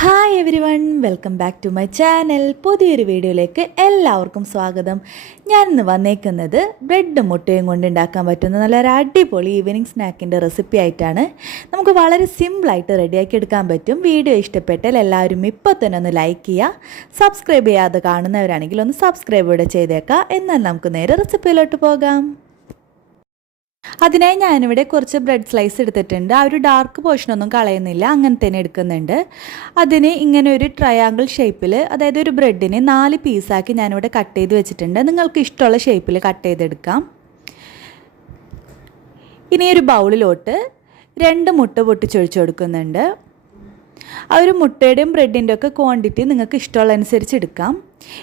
Hi everyone welcome back to my channel പുതിയൊരു വീഡിയോയിലേക്ക് എല്ലാവർക്കും സ്വാഗതം. ഞാൻ ഇന്ന് വന്നേക്കുന്നത് ബ്രെഡും മുട്ടയും കൊണ്ട് ഉണ്ടാക്കാൻ പറ്റുന്ന നല്ലൊരു അടിപൊളി ഈവനിങ് സ്നാക്കിന്റെ റെസിപ്പി ആയിട്ടാണ്. നമുക്ക് വളരെ സിമ്പിളായിട്ട് റെഡിയാക്കി എടുക്കാൻ പറ്റും. വീഡിയോ ഇഷ്ടപ്പെട്ടാൽ എല്ലാവരും ഇപ്പോൾ തന്നെ ഒന്ന് ലൈക്ക് ചെയ്യുക. സബ്സ്ക്രൈബ് ചെയ്യാതെ കാണുന്നവരാണെങ്കിൽ ഒന്ന് സബ്സ്ക്രൈബ് കൂടെ ചെയ്തേക്കാം എന്നാൽ നമുക്ക് നേരെ റെസിപ്പിയിലോട്ട് പോകാം. അതിനായി ഞാനിവിടെ കുറച്ച് ബ്രെഡ് സ്ലൈസ് എടുത്തിട്ടുണ്ട്. ആ ഒരു ഡാർക്ക് പോർഷനൊന്നും കളയുന്നില്ല. അങ്ങനെ തന്നെ എടുക്കുന്നുണ്ട്. അതിന് ഇങ്ങനെ ഒരു ട്രയാങ്കിൾ ഷേപ്പിൽ അതായത് ഒരു ബ്രെഡിനെ നാല് പീസാക്കി ഞാനിവിടെ കട്ട് ചെയ്ത് വെച്ചിട്ടുണ്ട്. നിങ്ങൾക്ക് ഇഷ്ടമുള്ള ഷേപ്പിൽ കട്ട് ചെയ്തെടുക്കാം. ഇനി ഒരു ബൗളിലോട്ട് രണ്ട് മുട്ട പൊട്ടിച്ചൊഴിച്ച് കൊടുക്കുന്നുണ്ട്. ആ ഒരു മുട്ടയുടെയും ബ്രെഡിന്റെ ഒക്കെ ക്വാണ്ടിറ്റി നിങ്ങൾക്ക് ഇഷ്ടമുള്ള അനുസരിച്ച് എടുക്കാം.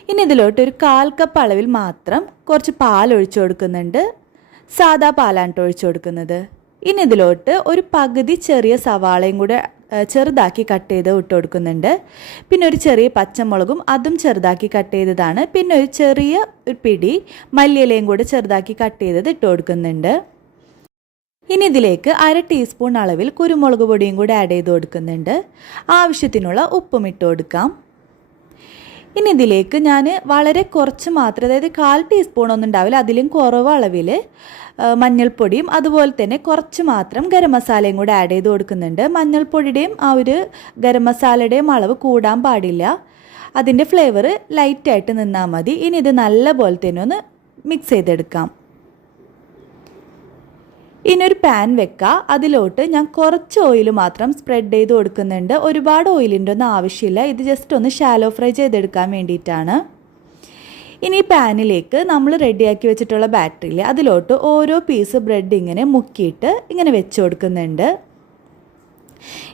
ഇനി ഇതിലോട്ട് ഒരു കാൽ കപ്പ് അളവിൽ മാത്രം കുറച്ച് പാൽ ഒഴിച്ചു കൊടുക്കുന്നുണ്ട്. സാദാ പാലാണ് ഒഴിച്ചു കൊടുക്കുന്നത്. ഇനി ഇതിലോട്ട് ഒരു പകുതി ചെറിയ സവാളയും കൂടെ ചെറുതാക്കി കട്ട് ചെയ്ത് ഇട്ട് കൊടുക്കുന്നുണ്ട്. പിന്നെ ഒരു ചെറിയ പച്ചമുളകും അതും ചെറുതാക്കി കട്ട് ചെയ്തതാണ്. പിന്നെ ഒരു ചെറിയ പിടി മല്ലിയിലയും കൂടെ ചെറുതാക്കി കട്ട് ചെയ്തത് ഇട്ട് കൊടുക്കുന്നുണ്ട്. ഇനി ഇതിലേക്ക് അര ടീസ്പൂൺ അളവിൽ കുരുമുളക് പൊടിയും കൂടെ ആഡ് ചെയ്ത് കൊടുക്കുന്നുണ്ട്. ആവശ്യത്തിനുള്ള ഉപ്പും ഇട്ട് കൊടുക്കാം. ഇനി ഇതിലേക്ക് ഞാൻ വളരെ കുറച്ച് മാത്രം അതായത് കാൽ ടീസ്പൂൺ ഒന്നും ഉണ്ടാവില്ല അതിലും കുറവ് അളവിൽ മഞ്ഞൾപ്പൊടിയും അതുപോലെ തന്നെ കുറച്ച് മാത്രം ഗരം മസാലയും കൂടെ ആഡ് ചെയ്ത് കൊടുക്കുന്നുണ്ട്. മഞ്ഞൾപ്പൊടിയുടെയും ആ ഒരു ഗരം മസാലയുടെയും അളവ് കൂടാൻ പാടില്ല. അതിന്റെ ഫ്ലേവർ ലൈറ്റായിട്ട് നിന്നാൽ മതി. ഇനി ഇത് നല്ല പോലെ തന്നെ ഒന്ന് മിക്സ് ചെയ്തെടുക്കാം. ഇനി ഒരു പാൻ വെക്കുക അതിലോട്ട് ഞാൻ കുറച്ച് ഓയിൽ മാത്രം സ്പ്രെഡ് ചെയ്ത് കൊടുക്കുന്നുണ്ട്. ഒരുപാട് ഓയിലിന്റെ ഒന്നും ആവശ്യമില്ല. ഇത് ജസ്റ്റ് ഒന്ന് ഷാലോ ഫ്രൈ ചെയ്തെടുക്കാൻ വേണ്ടിയിട്ടാണ്. ഇനി പാനിലേക്ക് നമ്മൾ റെഡിയാക്കി വെച്ചിട്ടുള്ള ബാറ്ററിയിൽ അതിലോട്ട് ഓരോ പീസ് ബ്രെഡ് ഇങ്ങനെ മുക്കിയിട്ട് ഇങ്ങനെ വെച്ച് കൊടുക്കുന്നുണ്ട്.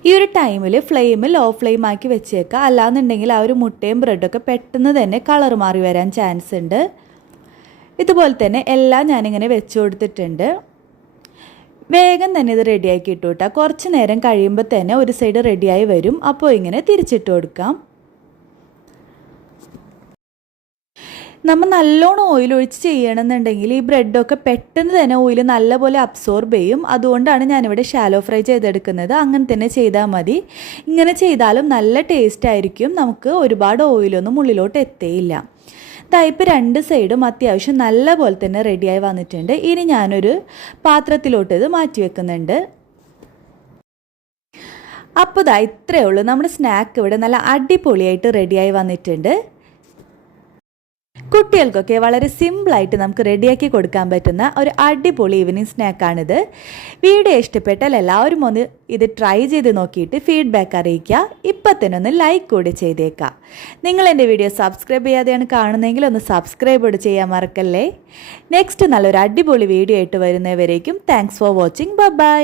ഈ ഒരു ടൈമിൽ ഫ്ലെയിം ലോ ഫ്ലെയിം ആക്കി വെച്ചേക്കുക അല്ലാന്നുണ്ടെങ്കിൽ ആ ഒരു മുട്ടയും ബ്രെഡൊക്കെ പെട്ടെന്ന് തന്നെ കളർ മാറി വരാൻ ചാൻസ് ഉണ്ട്. ഇതുപോലെ തന്നെ എല്ലാം ഞാനിങ്ങനെ വെച്ച് കൊടുത്തിട്ടുണ്ട്. വേഗം തന്നെ ഇത് റെഡിയാക്കി ഇട്ടു കേട്ടോ. കുറച്ച് നേരം കഴിയുമ്പോൾ തന്നെ ഒരു സൈഡ് റെഡിയായി വരും. അപ്പോൾ ഇങ്ങനെ തിരിച്ചിട്ട് കൊടുക്കാം. നമ്മൾ നല്ലോണം ഓയിൽ ഒഴിച്ച് ചെയ്യണമെന്നുണ്ടെങ്കിൽ ഈ ബ്രെഡൊക്കെ പെട്ടെന്ന് തന്നെ ഓയിൽ നല്ലപോലെ അബ്സോർബ് ചെയ്യും. അതുകൊണ്ടാണ് ഞാനിവിടെ ഷാലോ ഫ്രൈ ചെയ്തെടുക്കുന്നത്. അങ്ങനെ തന്നെ ചെയ്താൽ മതി. ഇങ്ങനെ ചെയ്താലും നല്ല ടേസ്റ്റ് ആയിരിക്കും. നമുക്ക് ഒരുപാട് ഓയിലൊന്നും ഉള്ളിലോട്ട് എത്തേയില്ല. ഇതായിപ്പോൾ രണ്ട് സൈഡും അത്യാവശ്യം നല്ല പോലെ തന്നെ റെഡിയായി വന്നിട്ടുണ്ട്. ഇനി ഞാനൊരു പാത്രത്തിലോട്ട് ഇത് മാറ്റി വെക്കുന്നുണ്ട്. അപ്പോൾ ഇതാ ഇത്രയേ ഉള്ളൂ. നമ്മുടെ സ്നാക്ക് ഇവിടെ നല്ല അടിപൊളിയായിട്ട് റെഡിയായി വന്നിട്ടുണ്ട്. കുട്ടികൾക്കൊക്കെ വളരെ സിമ്പിളായിട്ട് നമുക്ക് റെഡിയാക്കി കൊടുക്കാൻ പറ്റുന്ന ഒരു അടിപൊളി ഈവനിങ് സ്നാക്കാണിത്. വീഡിയോ ഇഷ്ടപ്പെട്ടാൽ എല്ലാവരും ഒന്ന് ഇത് ട്രൈ ചെയ്ത് നോക്കിയിട്ട് ഫീഡ്ബാക്ക് അറിയിക്കുക. ഇപ്പം തന്നെ ഒന്ന് ലൈക്ക് കൂടി ചെയ്തേക്കാം നിങ്ങൾ എന്റെ വീഡിയോ സബ്സ്ക്രൈബ് ചെയ്യാതെയാണ് കാണുന്നതെങ്കിൽ ഒന്ന് സബ്സ്ക്രൈബ് കൂടി ചെയ്യാൻ മറക്കല്ലേ? നെക്സ്റ്റ് നല്ലൊരു അടിപൊളി വീഡിയോ ആയിട്ട് വരുന്നവരേക്കും താങ്ക്സ് ഫോർ വാച്ചിങ് ബൈ